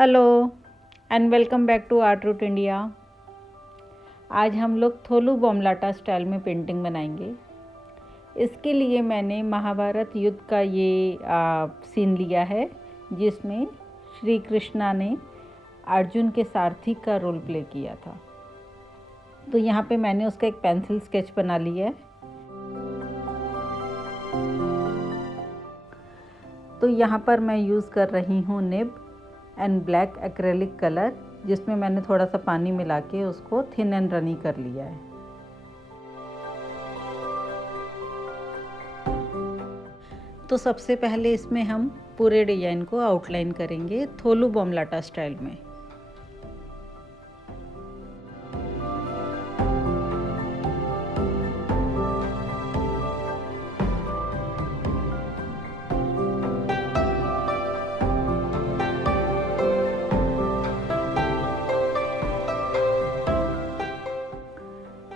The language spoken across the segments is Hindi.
Hello and welcome back to art root India. आज हम लोग थोलू बोमलाटा स्टाइल में पेंटिंग बनाएंगे। इसके लिए मैंने महाभारत युद्ध का ये सीन लिया है, जिसमें श्री कृष्णा ने अर्जुन के सारथी का रोल प्ले किया था। तो यहाँ पे मैंने उसका एक पेंसिल स्केच बना लिया है। तो यहाँ पर मैं यूज़ कर रही हूँ nib and black acrylic colour, जिसमें मैंने थोड़ा सा पानी मिला के उसको थिन एंड रनी कर लिया है। तो सबसे पहले इसमें हम पूरे डिज़ाइन को आउटलाइन करेंगे थोलू बोमलाटा स्टाइल में।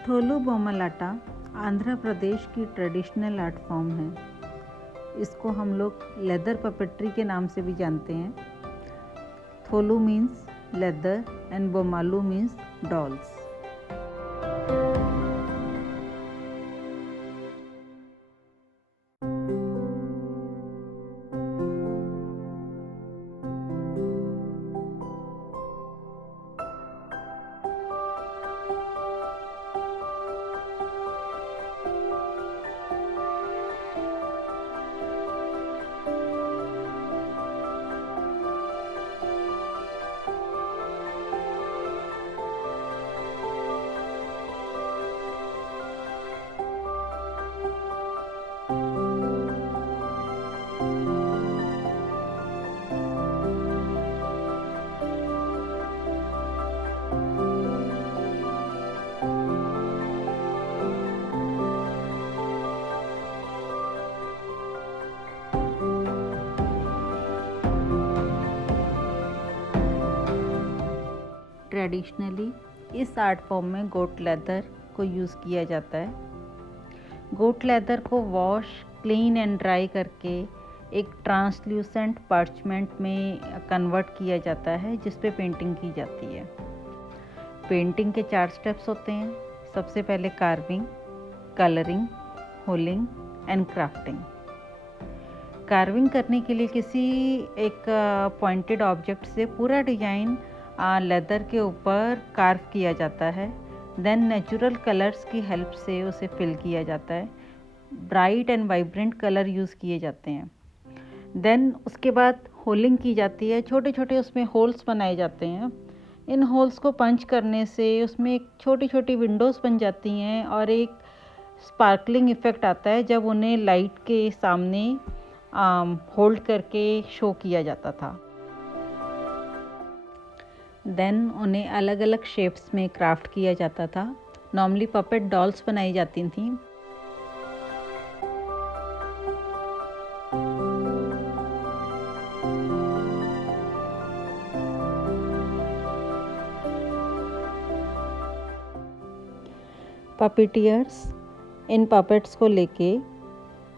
थोलू बोमलाटा आंध्र प्रदेश की ट्रेडिशनल आर्ट फॉर्म है। इसको हम लोग लेदर पपेट्री के नाम से भी जानते हैं। Tholu means leather and bommalu means dolls. Traditionally इस आर्ट फॉर्म में गोट लेदर को यूज़ किया जाता है। गोट लेदर को वॉश, क्लीन एंड ड्राई करके एक ट्रांसल्यूसेंट पार्चमेंट में कन्वर्ट किया जाता है, जिस पे पेंटिंग की जाती है। पेंटिंग के 4 स्टेप्स होते हैं। सबसे पहले carving, colouring, holing and crafting. Carving करने के लिए किसी एक पॉइंटेड ऑब्जेक्ट से पूरा डिज़ाइन लेदर के ऊपर कार्व किया जाता है। देन नेचुरल कलर्स की हेल्प से उसे फिल किया जाता है। Bright and vibrant colour use किए जाते हैं। देन उसके बाद होलिंग की जाती है। छोटे छोटे उसमें होल्स बनाए जाते हैं। इन होल्स को पंच करने से उसमें एक छोटी छोटी विंडोज़ बन जाती हैं और एक स्पार्कलिंग इफ़ेक्ट आता है जब उन्हें लाइट के सामने होल्ड करके शो किया जाता था। देन उन्हें अलग अलग शेप्स में क्राफ्ट किया जाता था। नॉर्मली पपेट डॉल्स बनाई जाती थी। पपेटियर्स इन पपेट्स को लेके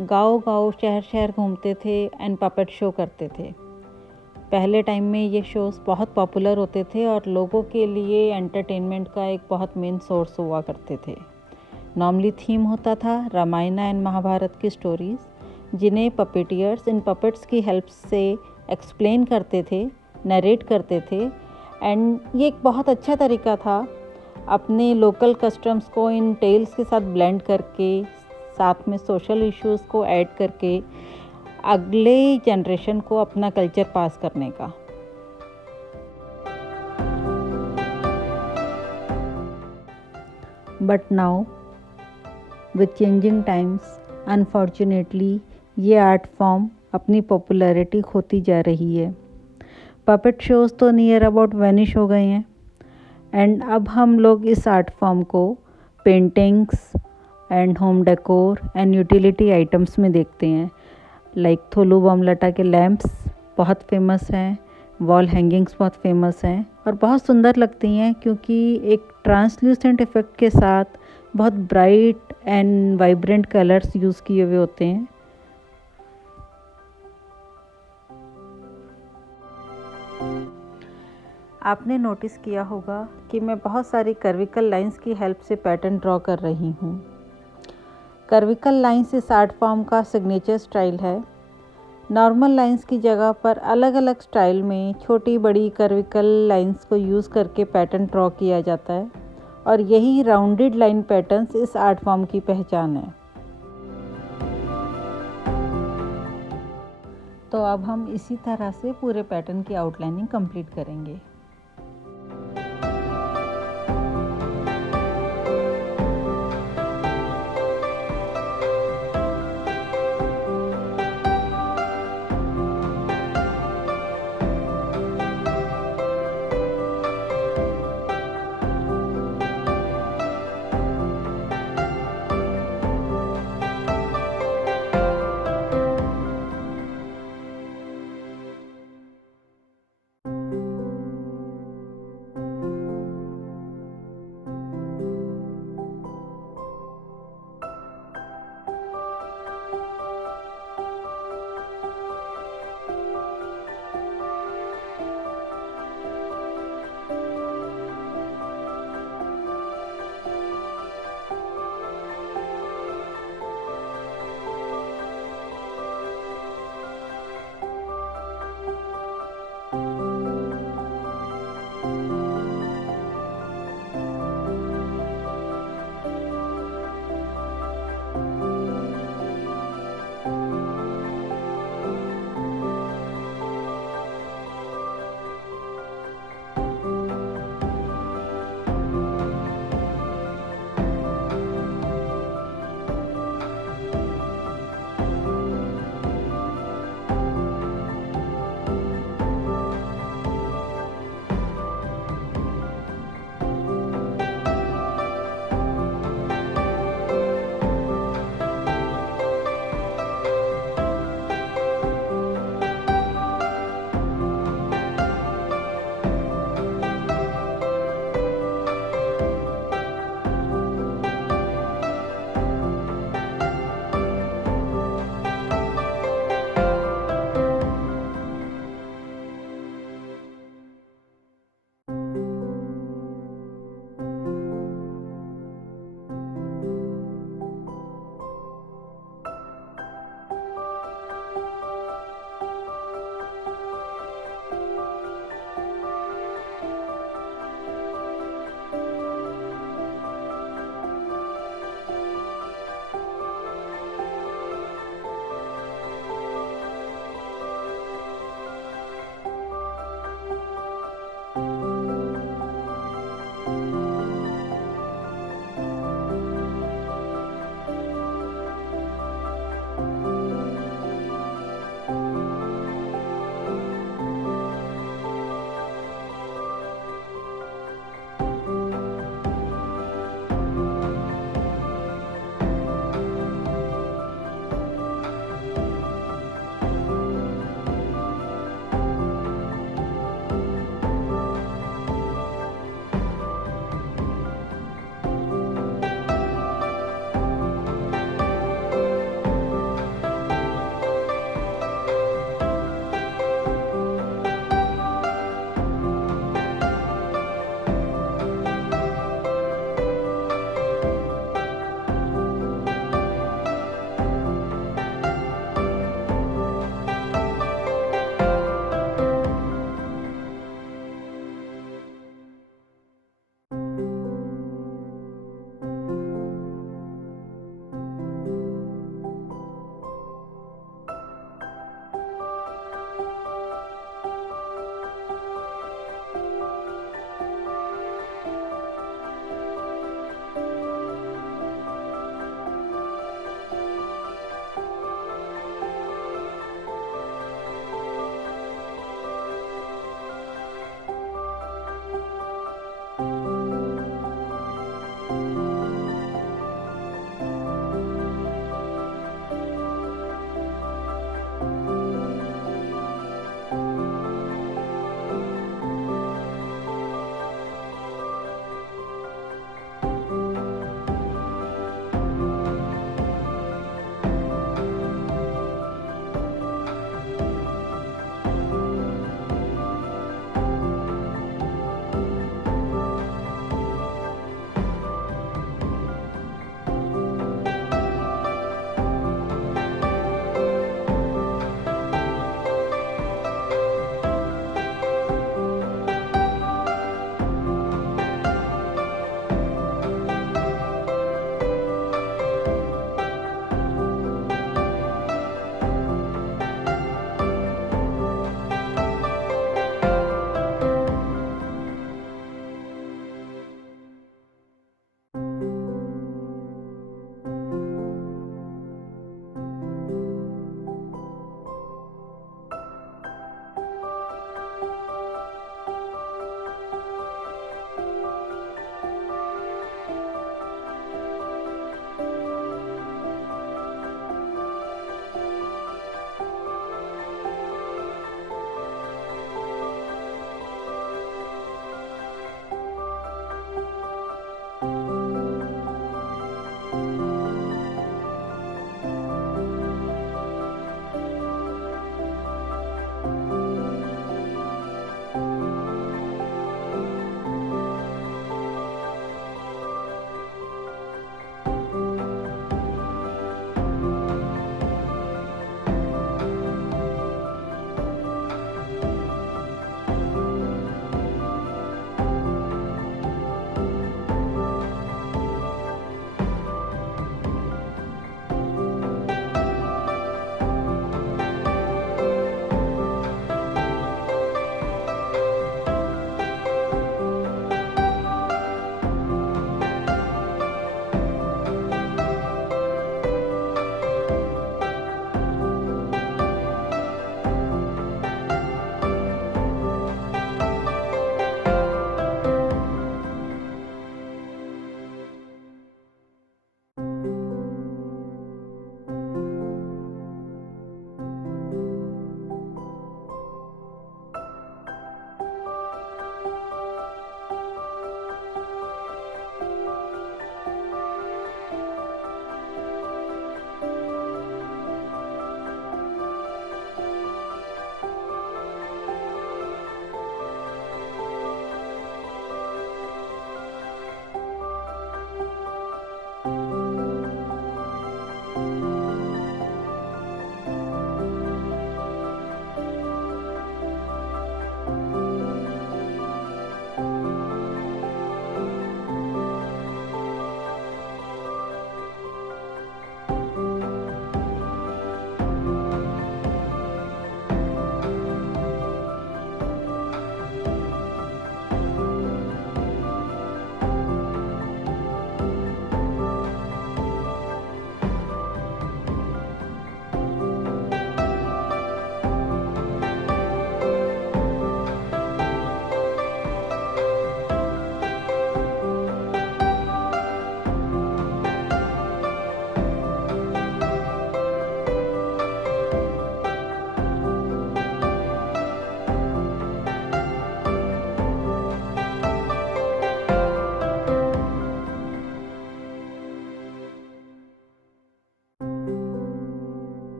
गांव-गांव, शहर-शहर घूमते थे एंड पपेट शो करते थे। पहले टाइम में ये शोज़ बहुत पॉपुलर होते थे और लोगों के लिए एंटरटेनमेंट का एक बहुत मेन सोर्स हुआ करते थे। नॉर्मली थीम होता था रामायण एंड महाभारत की स्टोरीज़, जिन्हें पपेटियर्स इन पपेट्स की हेल्प से एक्सप्लेन करते थे, नरेट करते थे। एंड ये एक बहुत अच्छा तरीका था अपने लोकल कस्टम्स को इन टेल्स के साथ ब्लेंड करके, साथ में सोशल इश्यूज़ को ऐड करके अगले जनरेशन को अपना कल्चर पास करने का। But now with changing times, unfortunately ये आर्ट फॉर्म अपनी पॉपुलैरिटी खोती जा रही है। पपेट शोज़ तो नियर अबाउट वैनिश हो गए हैं एंड अब हम लोग इस आर्ट फॉर्म को paintings and home decor and utility items में देखते हैं। लाइक थोलू बोमलाटा के लैम्प्स बहुत फेमस हैं, वॉल हैंगिंग्स बहुत फेमस हैं और बहुत सुंदर लगती हैं क्योंकि एक ट्रांसल्यूसेंट इफ़ेक्ट के साथ बहुत bright and vibrant colours use किए हुए होते हैं। आपने नोटिस किया होगा कि मैं बहुत सारी कर्विकल लाइंस की हेल्प से पैटर्न ड्रॉ कर रही हूँ। कर्विकल लाइंस इस आर्ट फॉर्म का सिग्नेचर स्टाइल है। नॉर्मल लाइंस की जगह पर अलग अलग स्टाइल में छोटी बड़ी कर्विकल लाइंस को यूज़ करके पैटर्न ड्रॉ किया जाता है और यही राउंडेड लाइन पैटर्न्स इस आर्ट फॉर्म की पहचान है। तो अब हम इसी तरह से पूरे पैटर्न की आउटलाइनिंग कंप्लीट करेंगे।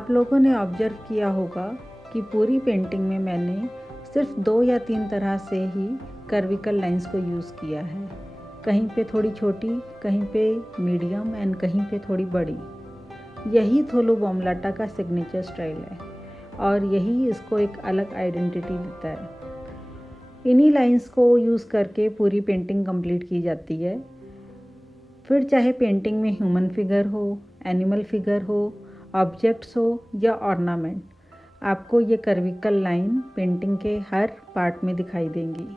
आप लोगों ने ऑब्जर्व किया होगा कि पूरी पेंटिंग में मैंने सिर्फ 2 या 3 तरह से ही कर्विकल लाइंस को यूज़ किया है। कहीं पे थोड़ी छोटी, कहीं पे मीडियम एंड कहीं पे थोड़ी बड़ी। यही थोलू बोमलाटा का सिग्नेचर स्टाइल है और यही इसको एक अलग आइडेंटिटी देता है। इन्हीं लाइंस को यूज़ करके पूरी पेंटिंग कंप्लीट की जाती है। फिर चाहे पेंटिंग में ह्यूमन फिगर हो, एनिमल फिगर हो, ऑब्जेक्ट्स हो या ऑर्नामेंट, आपको ये कर्विकल लाइन पेंटिंग के हर पार्ट में दिखाई देंगी।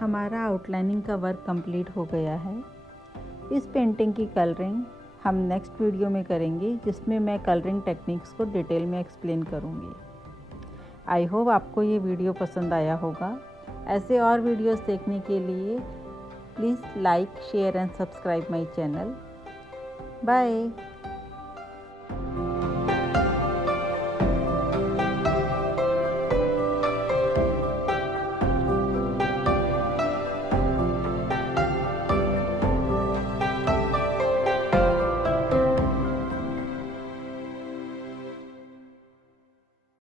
हमारा आउटलाइनिंग का वर्क कंप्लीट हो गया है। इस पेंटिंग की कलरिंग हम नेक्स्ट वीडियो में करेंगे, जिसमें मैं कलरिंग टेक्निक्स को डिटेल में एक्सप्लेन करूँगी। आई होप आपको ये वीडियो पसंद आया होगा। ऐसे और वीडियोस देखने के लिए please like, share and subscribe my channel. Bye.